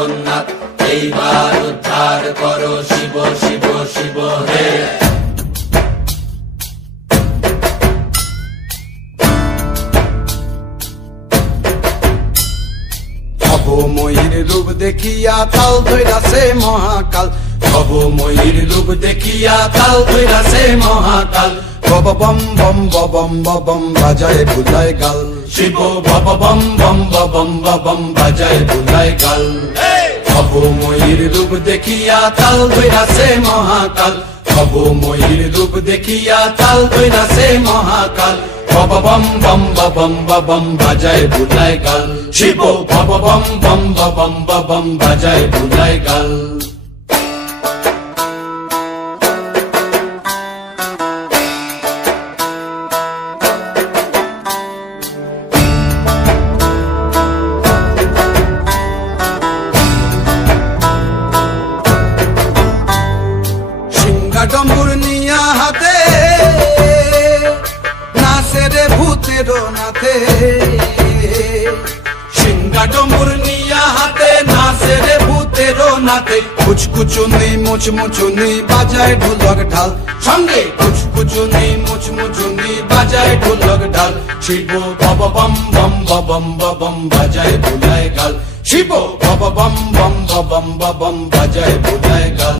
জগন্নাথ, এইবার উদ্ধার করো শিব শিব শিব হে। ভবময়ীর রূপ দেখিয়া তাল ধইরাছে মহাকাল, ভবময়ীর রূপ দেখিয়া তাল ধইরাছে মহাকাল। বব বম বম বম বম বাজায় বুলায় গাল, শিব বব বম বম বম বম বাজায় বুলায় গাল। ভবময়ীর রূপ দেখিয়া তাল ধইরাছে মহাকাল, ভবময়ীর রূপ দেখিয়া তাল ধইরাছে মহাকাল। বব বম বম বম বাজায় বুলায় গাল, শিব বব বম বম বম বাজায় বুলায় গাল। ডম্বুর নিয়া হাতে নাচে রে ভূতের নাথে, সিংহা ডম্বুর নিয়া হাতে নাচে রে ভূতের নাথে। কুচকুচুনি মুচমুচুনি বাজায় ঢোলক ঢাল, সঙ্গে কুচকুচুনি মুচমুচুনি বাজায় ঢোলক ঢাল। শিব বব বম বম বাজায় বুলায় গাল, শিব বব বম বম বাজায় বুলায় গাল।